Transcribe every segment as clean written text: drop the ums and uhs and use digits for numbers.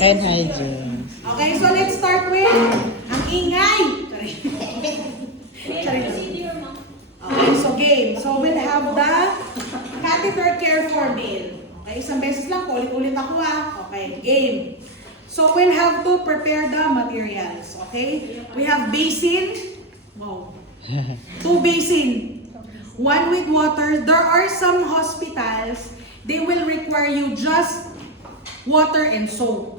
Hand hygiene. Okay, so let's start with ang ingay. Okay, so game. So we'll have the catheter care for male. Okay, isang beses lang, ulit-ulit ako Okay, game. So we'll have to prepare the materials. Okay, we have basin. Wow. 2 basin. 1 with water. There are some hospitals, they will require you just water and soap.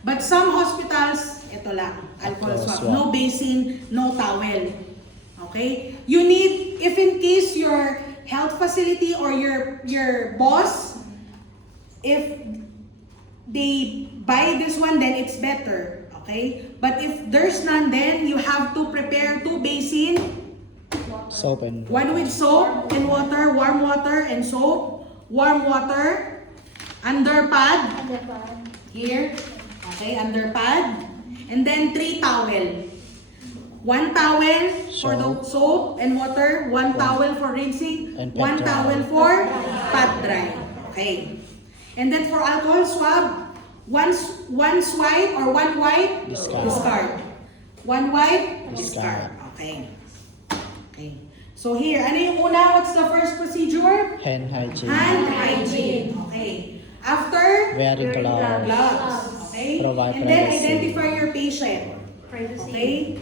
But some hospitals, ito lang, alcohol swab. No basin, no towel. Okay? You need, if in case your health facility or your boss, if they buy this one, then it's better. Okay? But if there's none, then you have to prepare 2 basin. Soap and 1 with soap and water, warm water and soap, warm water, underpad, here, okay, underpad, and then 3 towel. 1 towel for the soap and water, 1 towel for rinsing, And 1 pad dry. towel for pad dry. Okay. And then for alcohol swab, one swipe or 1 wipe, discard. 1 wipe, discard. Okay. Okay. So here, ano yung una? What's the first procedure? hand hygiene. Hand hygiene. Okay. After, Wearing gloves. gloves. Okay. Provide And then privacy. identify your patient. Okay.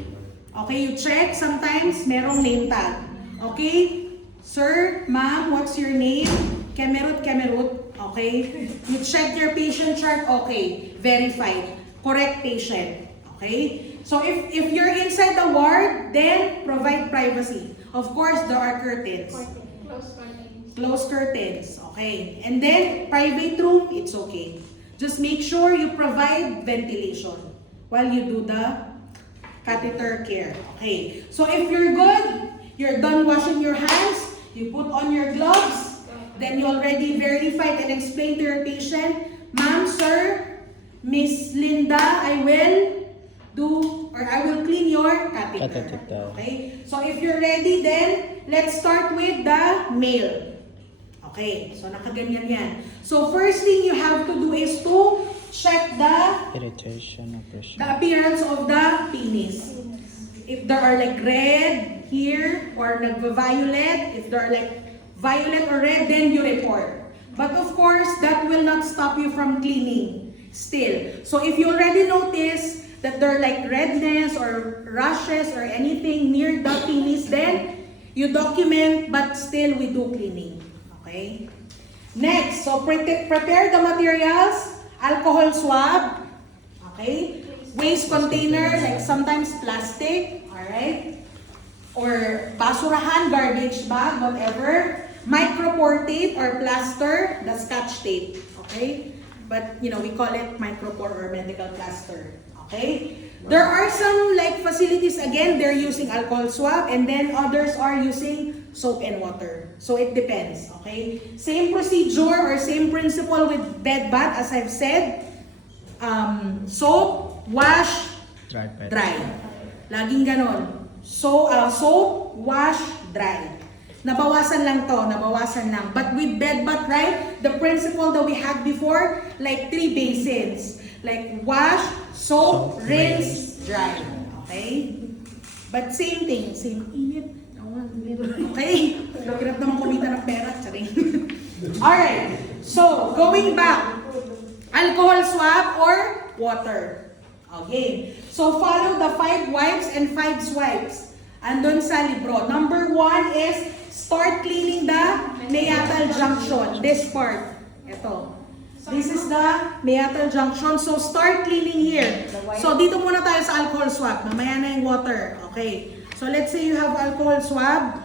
Okay, you check. Sometimes merong name tag. Okay. Sir, ma'am, what's your name? Kemerut, Kemerut. Okay. You check your patient chart. Okay. Verified. Correct patient. Okay. So if you're inside the ward, then provide privacy. Of course, there are curtains. Close curtains. Okay. And then, private room, it's okay. Just make sure you provide ventilation while you do the catheter care. Okay. So if you're good, you're done washing your hands, you put on your gloves, then you already verified and explained to your patient, ma'am, sir, Miss Linda, I will clean your catheter. Catheter. Okay? So if you're ready, then let's start with the male. Okay, so nakaganyan yan. So first thing you have to do is to check the Irritation of pressure. appearance of the penis. If there are like red here or nagva-violet, if there are like violet or red, then you report. But of course, that will not stop you from cleaning still. So if you already notice that there are like redness or rashes or anything near the penis, then you document, but still we do cleaning. Okay? Next, so prepare the materials, alcohol swab, okay? Waste container, like sometimes plastic, alright? Or basurahan, garbage bag, whatever. Micropore tape or plaster, the scotch tape, okay? But, you know, we call it micropore or medical plaster. Okay? There are some like facilities, again, they're using alcohol swab and then others are using soap and water. So it depends. Okay? Same procedure or same principle with bed bath as I've said. Soap, wash, Dry pad. dry. Laging ganon. So, soap, wash, dry. Nabawasan lang to, nabawasan lang. But with bed bath, right, the principle that we had before, like 3 basins. Like wash, soap, rinse, dry. Okay? But same thing, same init. Okay? Hirap naman kumita ng pera. Charing. Alright. So, going back. Alcohol swab or water. Okay. So, follow the 5 wipes and 5 swipes. Andun sa libro. Number 1 is start cleaning the meatal junction. This part. Ito. This is the meatal junction. So, start cleaning here. So, dito muna tayo sa alcohol swab. Mamaya na yung water. Okay. So, let's say you have alcohol swab.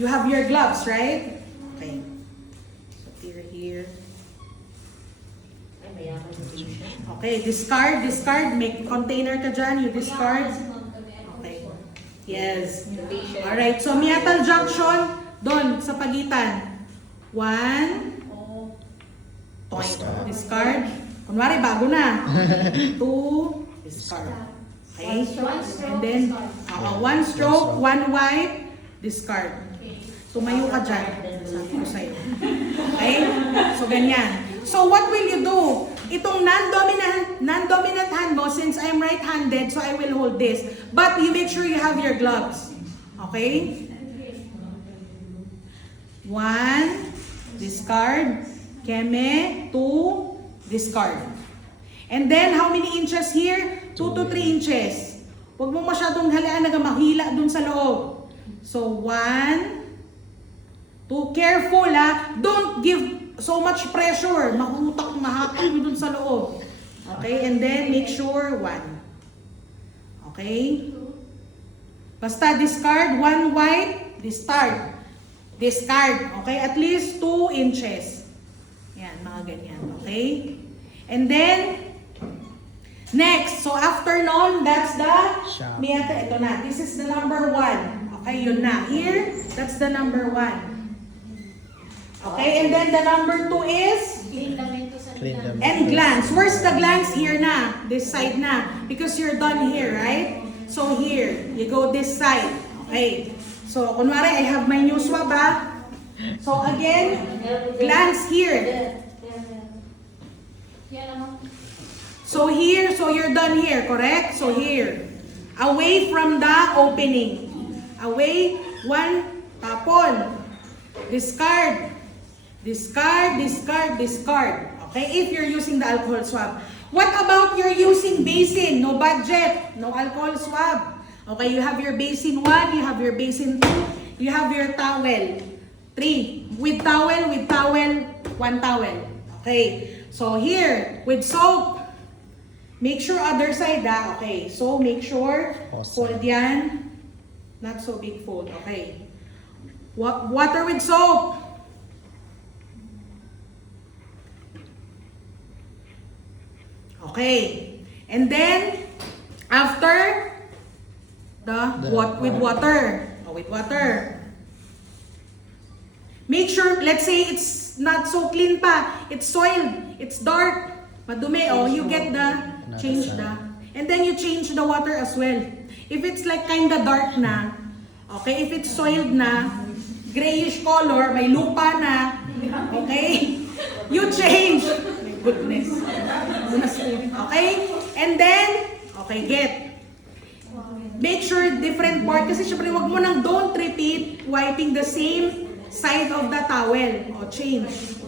You have your gloves, right? Okay. So, here. Okay, discard. Make container ka dyan. You discard. Okay. Yes. Alright. So, meatal junction, doon, sa pagitan. 1. Discard. Kunwari, bago na. 2. Discard. Okay? And then, 1 stroke, 1 wipe, discard. Tumayo ka dyan. Sabi ko sa'yo. Okay? So, ganyan. So what will you do? Itong non-dominant hand mo, since I'm right-handed, so I will hold this. But you make sure you have your gloves. Okay? 1, discard. Keme, 2, discard. And then, how many inches here? 2 to 3 inches. Huwag mo masyadong halaan na mahila dun sa loob. So, 1, 2, careful ha. Don't give so much pressure. Mahatak mo dun sa loob. Okay, and then make sure 1. Okay? Basta discard, 1 white, discard. Discard. Okay, at least 2 inches. Yan, mga ganyan. Okay? And then, next, so after nun, that's the Shaft. miyata. Ito na. This is the number 1. Okay, yun na. Here, that's the number 1. Okay, and then the number 2 is? Clean them. And glance. Where's the glance? Here na. This side na. Because you're done here, right? So here, you go this side. Okay. So, kunwari, I have my new swab, ha? So again, glance here. So here, so you're done here, correct? So here, away from the opening. Away, 1, tapon. Discard. Discard, discard, discard. Okay, if you're using the alcohol swab. What about you're using basin? No budget, no alcohol swab. Okay, you have your basin 1, you have your basin 2, you have your towel 3. With towel, 1 towel. Okay, so here, with soap, make sure other side ha. Okay, so make sure, fold yan. Not so big fold, okay. Water with soap. Okay, and then, after, with water. Oh, with water. Make sure, let's say it's not so clean pa. It's soiled. It's dark. Madumi. Oh, you get change the. And then you change the water as well. If it's like kinda dark na, okay, if it's soiled na, grayish color, may lupa na, okay, you change. My goodness. Okay? And then, okay, get. Make sure different part. Kasi syempre, wag mo nang don't repeat wiping the same side of the towel. O, change.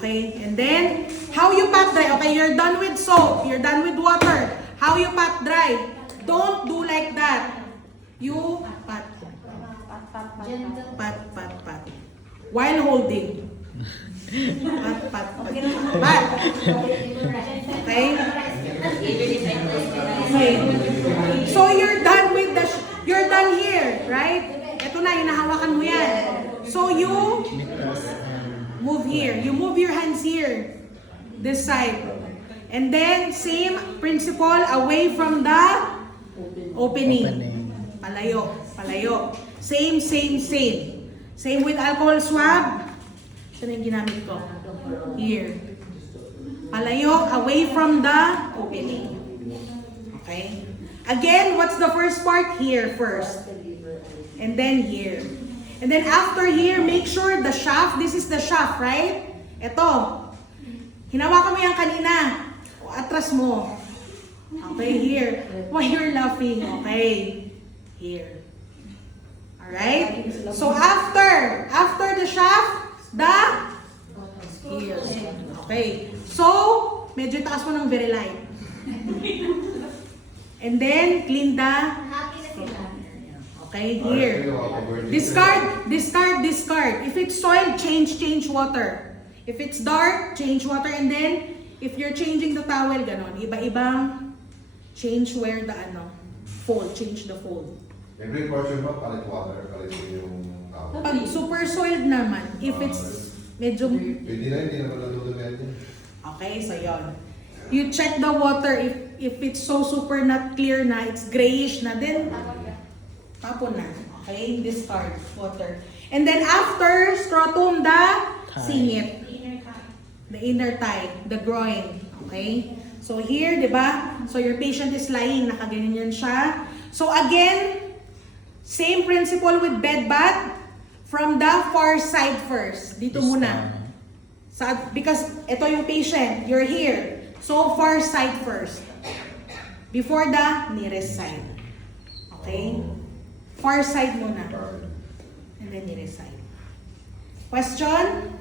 Okay? And then, how you pat dry? Okay, you're done with soap. You're done with water. How you pat dry? Don't do like that. You pat. Pat. While holding. Pat. Okay? Okay. So you're done with you're done here, right? Ito na, yung nahawakan mo yan. So you move here. You move your hands here. This side. And then, same principle, away from the opening. Palayo. Same. Same with alcohol swab. Ito na yung ginamit ko. Here. Palayo, away from the opening. Okay? Again, what's the first part? Here first. And then here. And then after here, make sure the shaft, this is the shaft, right? Ito. Hinawakan mo yan kanina. O, atras mo. Okay, here. Why you're laughing? Okay. Here. Alright? So after the shaft, here. Okay. So, medyo taas mo ng very light. And then, clean the. Okay, here. Discard. If it's soiled, change water. If it's dark, change water. And then, if you're changing the towel, ganon. Iba-ibang change where the fold. Change the fold. Every portion ba, palit water, palit yung towel? Pag super soiled naman, if it's medyo. Pwede na, hindi naman natutunan yan. Okay, so yon. You check the water if it's so super not clear na, it's grayish na, then tapon na. Okay, discard water. And then after scrotum, the singit. The inner thigh, the groin. Okay? So here, di ba? So your patient is lying, nakaganyan siya. So again, same principle with bed bath. From the far side first. Dito muna. Because ito yung patient, you're here. So far side first. Before the nearest side. Okay? Far side muna. And then nearest side. Question?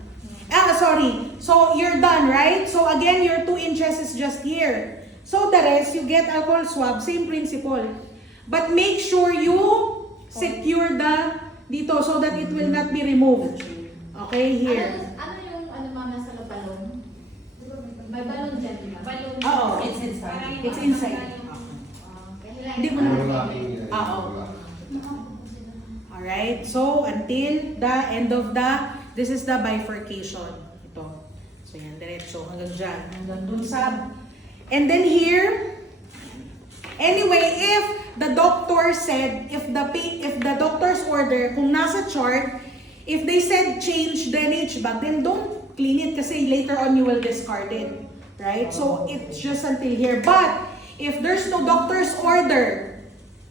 Sorry. So you're done, right? So again, your 2 inches is just here. So the rest, you get alcohol swab, same principle. But make sure you secure the dito so that it will not be removed. Okay, here. Ano yung mama sa balon? May balon dyan, di ba? Balon. Oo. It's inside. It's inside. Hindi mo na. Oo. Alright, so until the end of this is the bifurcation. Ito. So yan, diretso hanggang dyan. Hanggang dun sa, and then here, anyway, if the doctor said, if the doctor's order, kung nasa chart, if they said change drainage bag, then don't clean it kasi later on you will discard it. Right? So it's just until here. But if there's no doctor's order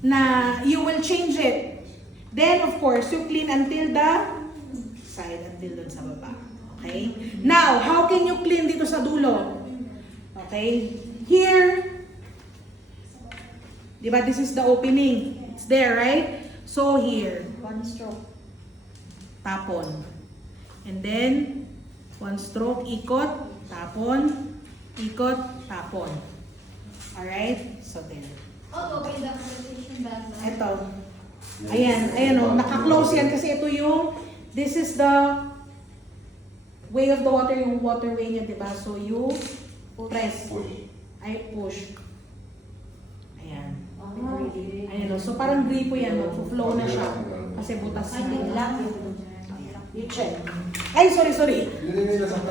na you will change it, then of course you clean until the side, until dun sa baba. Okay? Now, how can you clean dito sa dulo? Okay? Here, diba, this is the opening. It's there, right? So here, 1 stroke. tapon. And then, 1 stroke, ikot, tapon, ikot, tapon. Alright? So there. Okay, the conversation back. Ito. Ayan o, naka-close yan kasi ito yung, this is the way of the water, yung waterway niya, diba? So you press, push. Ayan. Ayan o, so parang gripo yan, flow na siya. Kasi butas na. You check. Ay, sorry. Hindi nila sa